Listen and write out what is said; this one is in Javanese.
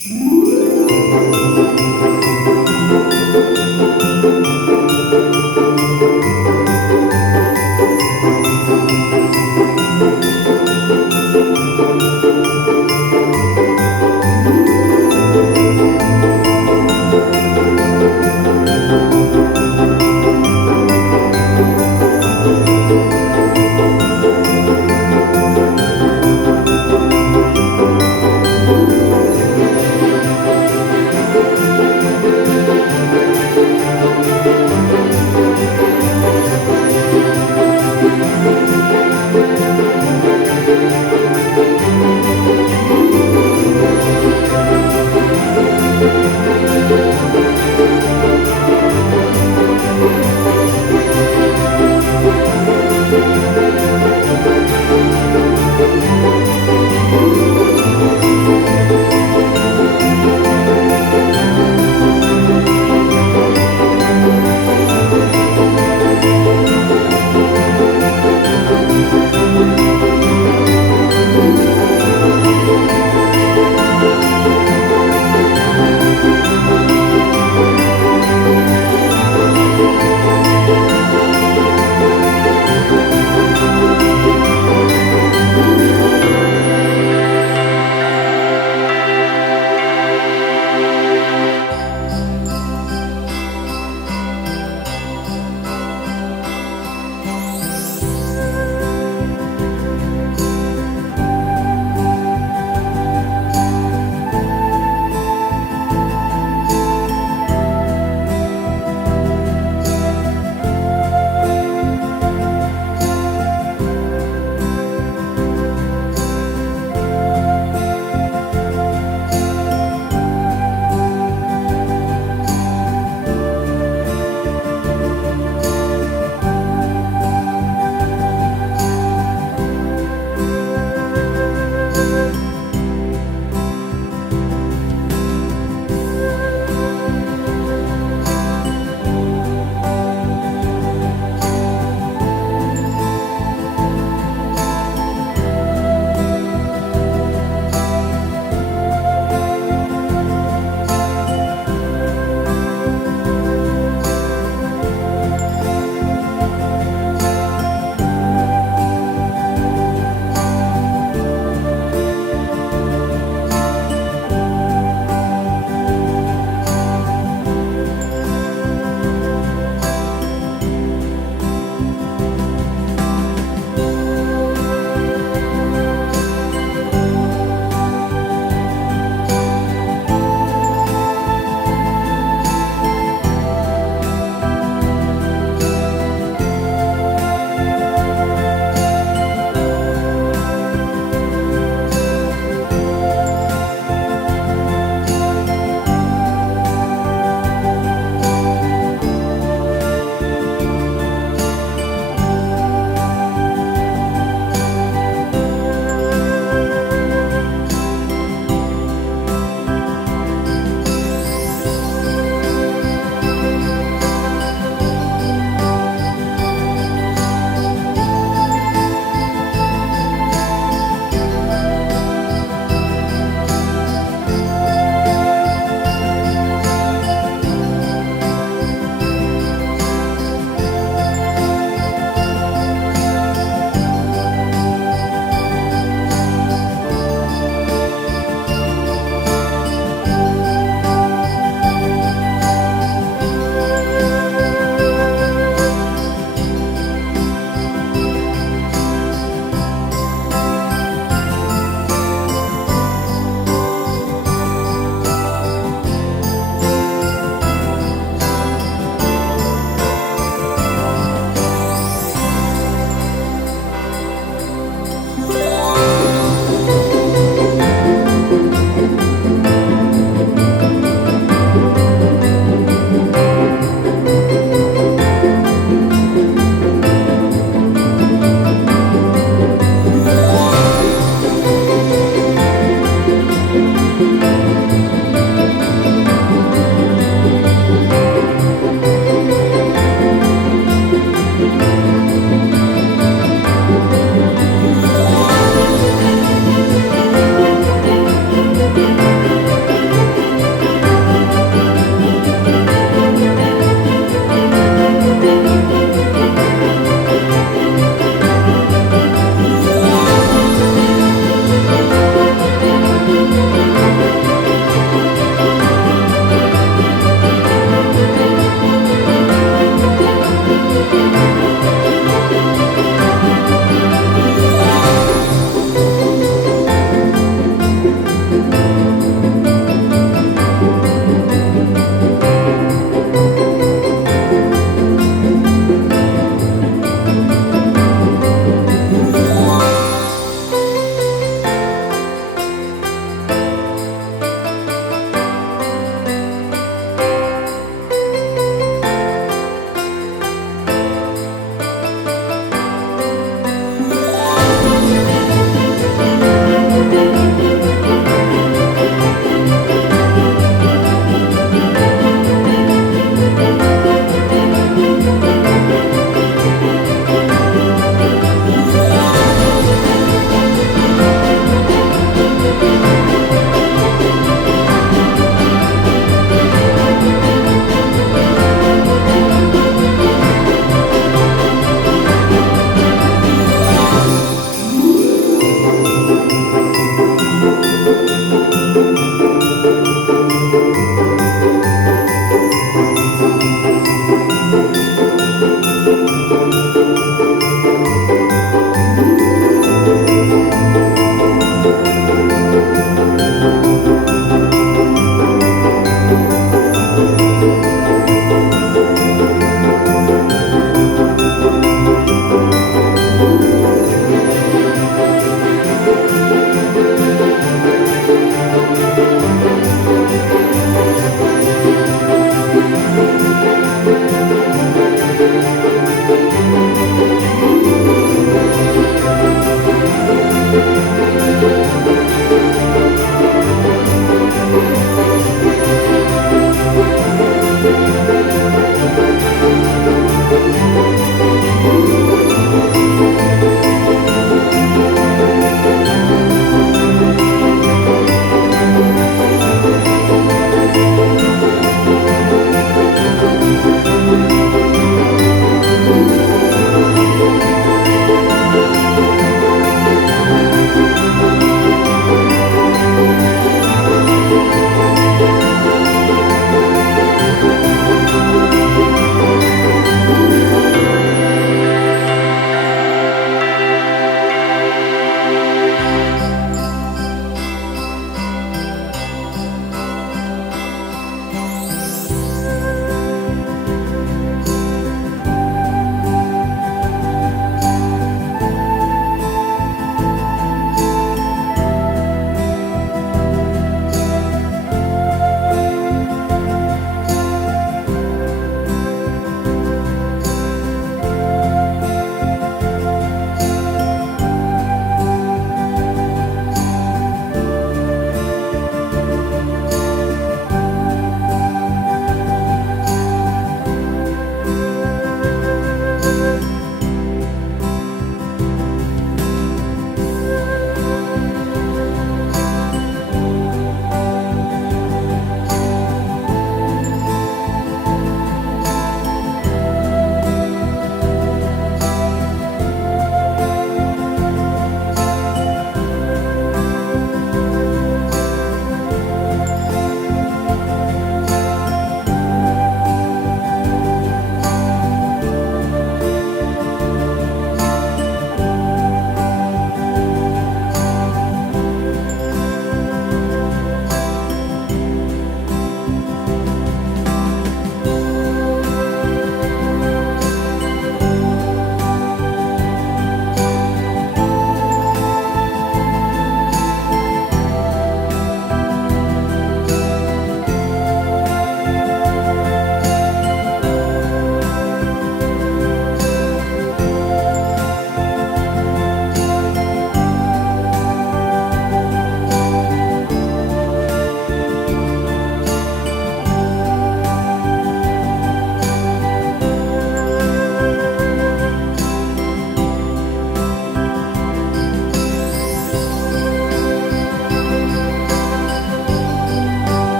Thank you.